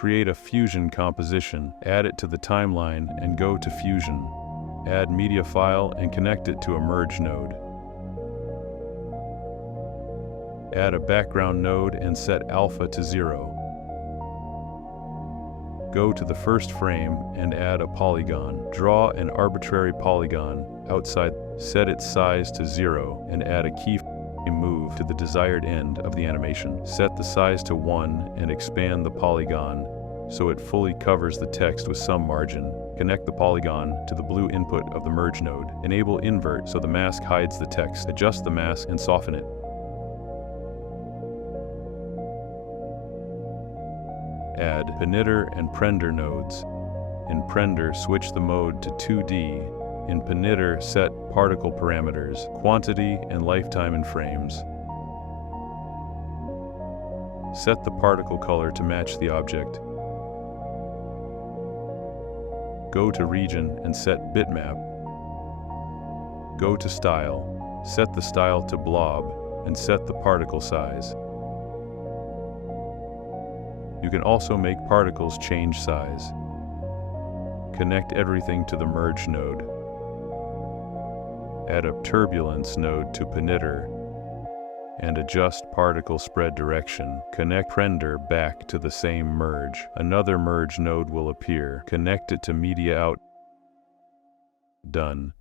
Create a fusion composition, add it to the timeline and go to Fusion. Add media file and connect it to a merge node. Add a background node and set alpha to 0. Go to the first frame and add a polygon. Draw an arbitrary polygon outside, set its size to 0 and add a keyframe move to the desired end of the animation. Set the size to 1 and expand the polygon so it fully covers the text with some margin. Connect the polygon to the blue input of the merge node. Enable invert so the mask hides the text. Adjust the mask and soften it. Add Penitter and Prender nodes. In Prender, switch the mode to 2D. In Penitter, set particle parameters, quantity and lifetime in frames. Set the particle color to match the object. Go to Region and set Bitmap. Go to Style, set the style to Blob, and set the particle size. You can also make particles change size. Connect everything to the merge node. Add a turbulence node to Penitter and adjust particle spread direction. Connect Prender back to the same merge. Another merge node will appear. Connect it to media out. Done.